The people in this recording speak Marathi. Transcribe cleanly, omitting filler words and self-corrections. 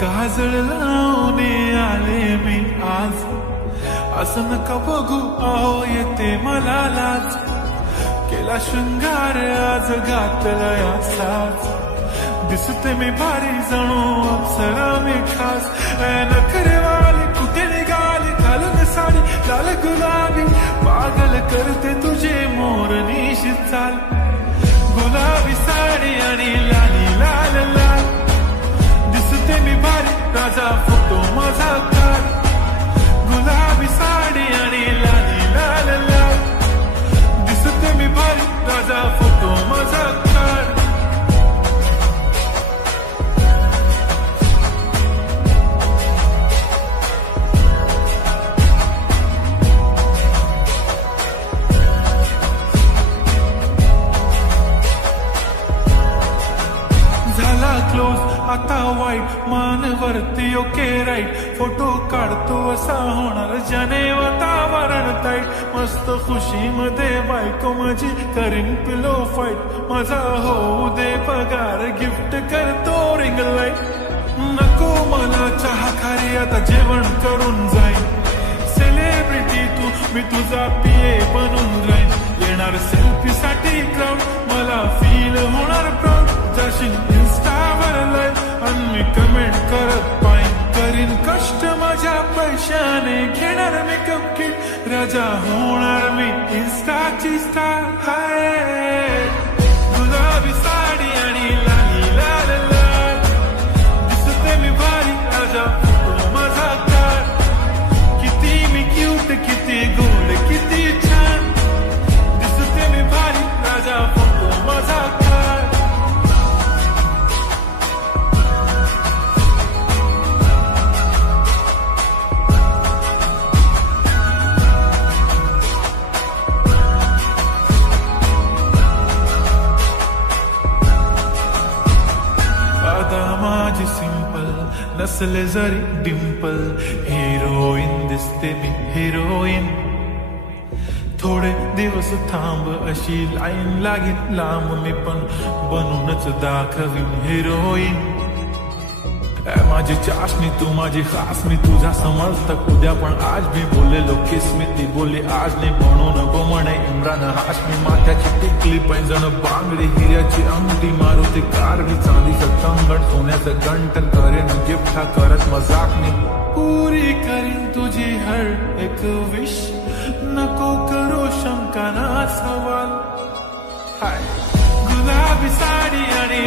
काजळ लावून आले मी आज, असं नका बघू अहो येते मला लाज, केला शृंगार आज घातला याचाच, दिसते मी भारी जणू अप्सरा मी खास, नखरेवाली कुठे निघाली घालून साडी लाल गुलाबी, पागल करते तुझे मोरनीश चाल, गुलाबी साडी आणि लाली लाल लाल, दिसते मी भारी राजा फोटो माझा काढ, गुलाबी साडी आणि लाली लाल लाल, दिसते मी भारी राजा फोटो माझा काढ. क्लोज आता वाईट मानवरती ओके राईट, फोटो काढतो असा होणार ज्याने वातावरण ताईट, मस्त खुशी मध्ये बायको माझी करीन पिलो फाईट, माझा होऊ दे पगार गिफ्ट करतो रिंग लाईट, नको मला चहा खारी आता जेवण करून जाईन, सेलिब्रिटी तू मी तुझा पिये बनून राहीन, येणार सेल्फी साठी क्राऊड मला फील होणार प्राऊड, जाशील इन्स्टावर लाईव्ह आणि मी कमेंट करत पाहिन, करीन कष्ट माझ्या पैशाने घेणार मेकअप किट, राजा होणार मी इन्स्टाची स्टार. हाय गुलाबी साडी आणि लाली लाल लाल, दिसते मी भारी राजा फोटो माझा काढ, किती मी क्यूट किती गोड किती छान, दिसते मी भारी राजा फोटो माझा काढ. माझी सिंपल नसले जरी डिंपल, हिरोईन दिसते मी हिरोईन, थोडे दिवस थांब अशी लाईन लागेल लांब, मी पण बनूनच दाखवीन हिरोईन, माझी चाशनी तू माझी खास, मी तुझा समर्थक उद्या पण आज भी बोललेलो किस मी, ती बोलली आज नाही म्हणू नको म्हणे इम्रान हाशमी, माथ्याची टिकली पैंजण बांगडी हिऱ्याची अंगठी, मारुती कार भी चांदीचं कंगण सोन्याचं गंटन, करेन गिफ्ट हा करत मजाक मी, पुरी करीन तुझी हर एक विश, नको करो शंका ना सवाल. हाय गुलाबी साडी आणि